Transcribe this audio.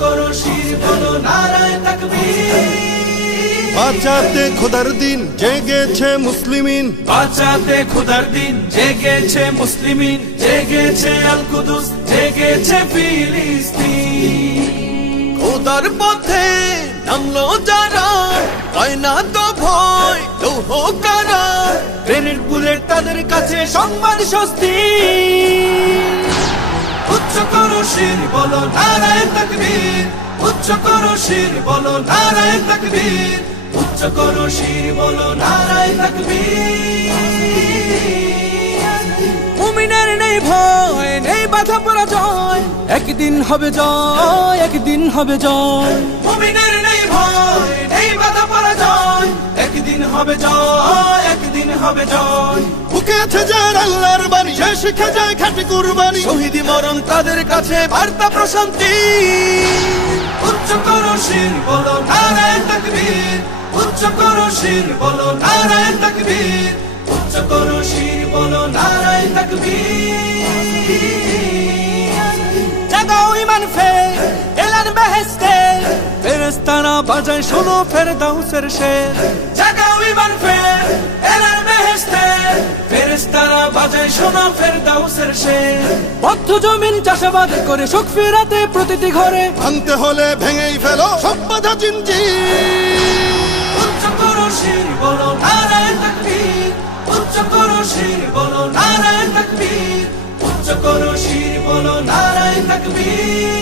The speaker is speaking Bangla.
করো শির বলো নারায়ে তাকবীর। বাঁচাতে খোদার দিন জেগেছে মুসলিমিন, বাঁচাতে খোদার দিন জেগেছে মুসলিমিন, জেগেছে আল কুদুস, জেগেছে ফিলিস্তিন। খোদার পথে নামলো যারা, হয় না তো ভয় লৌহ কারা। গ্রেনেড বুলেট তাদের কাছে সংবাদ স্বস্তি। উচ্চ করো শির বলো নারায়ে তাকবীর, উচ্চ করো শির বলো নারায়ে তাকবীর, উচ্চ করো শির বলো নারায়ে তাকবীর। মুমিনের নেই ভয়, নেই বাধা পরাজয়, একদিন হবে জয়, একদিন হবে জয়। মুমিনের নেই ভয়, নেই বাধা পরাজয়, একদিন হবে জয়, একদিন হবে জয়। বুকে আছে যার আল্লাহর বাণী, সে শিখে যায় খাঁটি কুরবানি। শহীদি মরণ তাদের কাছে বার্তা প্রশান্তি। উচ্চ করো শির বলো নারায়ে তাকবীর, উচ্চ করো শির বলো নারায়ে তাকবীর, উচ্চ করো শির বলো নারায়ে তাকবীর। জাগাও ঈমান ফের এলান বেহেশতে, ফেরেশতারা বাজায় শোনো ফেরদাউসের শের। জাগাও ঈমান ফের এলান বেহেশতে, ফেরেশতারা বাজায় শোনো ফেরদাউসের শের। বদ্ধ জমিন চাষাবাদ করে সুখ ফেরাতে প্রতিটি ঘরে, ভাঙতে হলে ভেঙেই ফেলো সব বাধা জিনজির। উচ্চ করো শির বলো নারায়ে তাকবীর, উচ্চ করো শির বলো নারায়ে তাকবীর, উচ্চ করো শির বলো নারায়ে তাকবীর।